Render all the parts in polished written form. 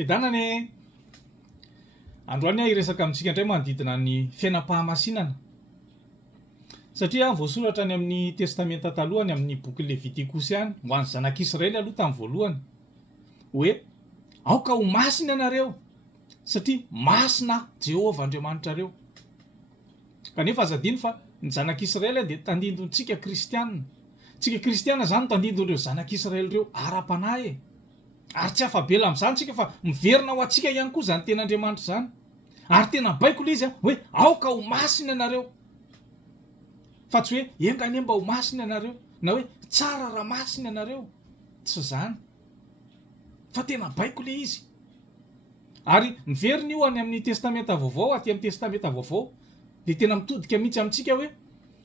Fidanane androany iresaka amintsika indray manodidina ny fiainam-pahamasinana satria voasoratra any amin'ny testamenta talohany amin'ny boky Levitikosy any ho an'ny zanak'Israely aloha tamin'ny voalohany hoe aoka ho masina ianareo satria masina Jehovah Andriamanitrareo. Kanefa azadino fa ny zanak'Israely dia tandindontsika kristianina. Tsika kristiana zany tandindon'ireo zanak'Israely reo ara-panahy ary tsy afabela amin'izany tsika fa miverina ho antsika ihany koa zany ten'Andriamanitra zany. Ary tena baikola izy hoe aoka ho masina ianareo. Fa tsy hoe engany mba ho masina ianareo na hoe tsara raha masina ianareo. Tsy zany. Fa tena baikola izy. Ary miverina io any amin'ny testamenta vaovao aty amin'ny testamenta vaovao dia tena mitodika mihitsy amintsika hoe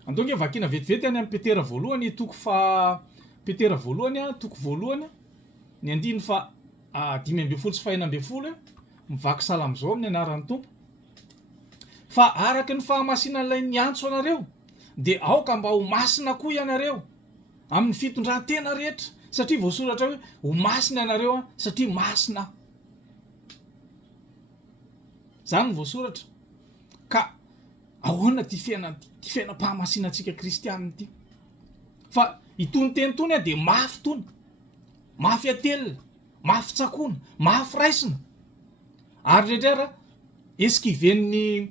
andonge vakiana vetivety any amin'ny Petera voalohany Petera voalohany toko voalohany ny 5:12 mivaky salam'izao amin'ny anaran'ny Tompo. Fa araky ny fahamasinan'ilay niantso anareo dia aoka mba ho masina koa ianareo amin'ny fitondrantena rehetra satria voasoratra hoe ho masina ianareo satria masina. Zany voasoratra. Ka ahoana ty fiainam-pahamasinantsika kristianina ity? Fa itony teny tony dia mafy tony. Mafy atelina, mafy tsakoana, mafy raisina. Ary rehetra eskiven'ny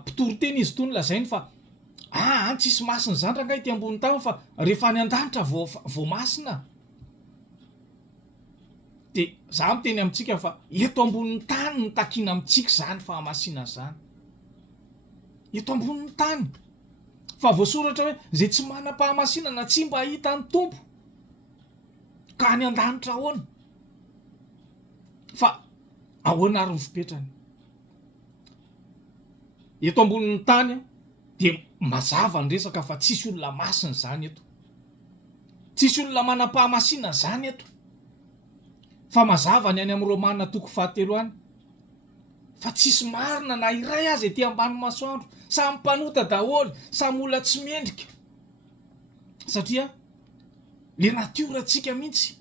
mpitoriteny izy tony lazainy fa tsisy masina zany raha ity ambony tany fa rehefa any an-danitra vao masina. Dia za miteny amintsika fa eto ambonin'ny tany no takina amintsika zany fahamasina zany. Eto ambonin'ny tany. Fa voasoratra hoe zay tsy manam-pahamasinana tsy mba hita ny Tompo. Ka any an-danitra ahoana? Fa ahoana ary ny fipetrany? Eto ambonin'ny tany dia mazava ny resaka fa tsisy olona masina zany eto. Tsisy olona manam-pahamasina zany eto. Fa mazava ny any amin'ny Romana toko 7 any fa tsisy marina na iray azy ety ambany masoandro, samy mpanota daholo, samy olona tsy mendrika. Satria le natiorantsika mihitsy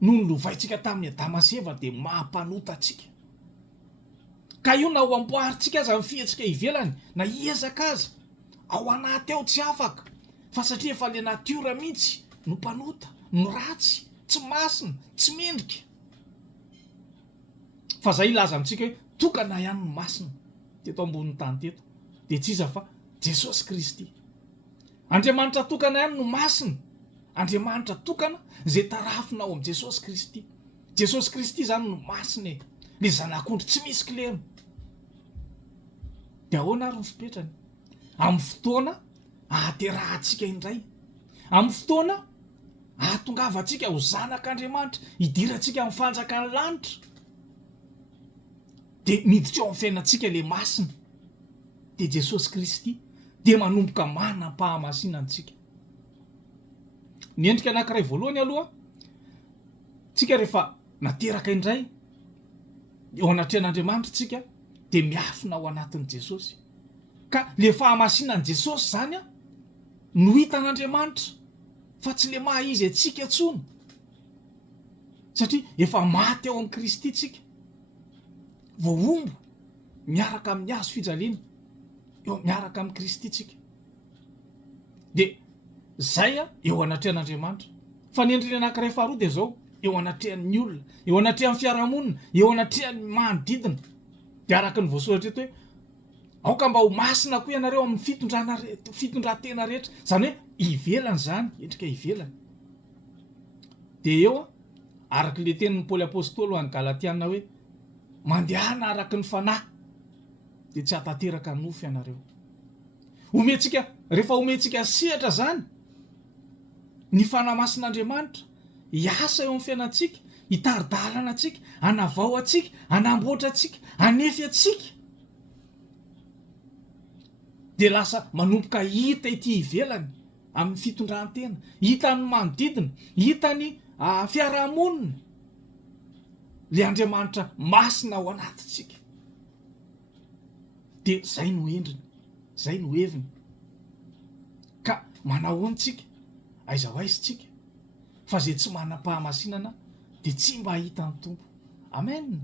no nilovaintsika tamin'ny Adama sy Eva dia mahampanota atsika. Ka io na ho amboarintsika aza amin'ny fihetsiky ivelany na hiezaka aza ao anaty ao tsy afaka fa satria efa le natiora mihitsy no mpanota, no ratsy, tsy masina, tsy mendrika. Fa zay ilaza amintsika hoe tokana ihany ny masina teto ambonin'ny tany teto dia tsy iza fa Jesosy Kristy. Andriamanitra tokana ihany no masina. Andriamanitra tokana zay tarafina ao amin'ny Jesosy Kristy. Jesosy Kristy zany no masina e. Le zanak'ondry tsy misy kilema. Dia ahoana ary ny fipetrany? Amin'ny fotoana ahaterahantsika indray. Amin'ny fotoana ahatongavantsika ho zanak'Andriamanitra, hidirantsika amin'ny fanjakany lanitra. Dia miditra ao amin'ny fiainantsika le masina. Dia Jesosy Kristy dia manomboka manam-pahamasinantsika. Ny endrika anankiray voalohany aloha, tsika rehefa nateraka indray eo anatrehan'Andriamanitra tsika dia miafina ao anatin'i Jesosy. Ka le fahamasinan'i Jesosy zany no hitan'Andriamanitra fa tsy le maha izy atsika tsony. Satria efa maty ao amin'ny Kristy tsika. Voaombo miaraka amin'ny hazo fijaliana miaraka amin'ny Kristy tsika. Dia zay eo anatrehan'Andriamanitra. Fa ny endriny anankiray faharoa dia zao eo anatrehan'ny olona, eo anatrehan'ny fiarahamonina, eo anatrehan'ny manodidina. Dia araka ny voasoratra eto hoe aoka mba ho masina koa ianareo amin'ny fitondrantena rehetra. Zany hoe ivelany zany, endrika ivelany. Dia eo araka le tenin'ny Paoly apôstôly any Galatiana hoe mandehana araka ny fanahy dia tsy hatateraka nofy ianareo. Rehefa omentsika sehatra zany ny fanamasin'Andriamanitra hiasa eo amin'ny fiainantsika, hitari-dalana antsika, hanavao antsika, hanamboatra antsika, hanefy antsika. Dia lasa manomboka hita ity ivelany amin'ny fitondrantena, hita ny manodidina, hita ny fiarahamonina. Le Andriamanitra masina ao anatintsika. Dia zay no endriny, zay no heviny. Ka manao antsika, aiza ho aiza tsika fa zay tsy manam-pahamasinana dia tsy mba hita ny Tompo. amen.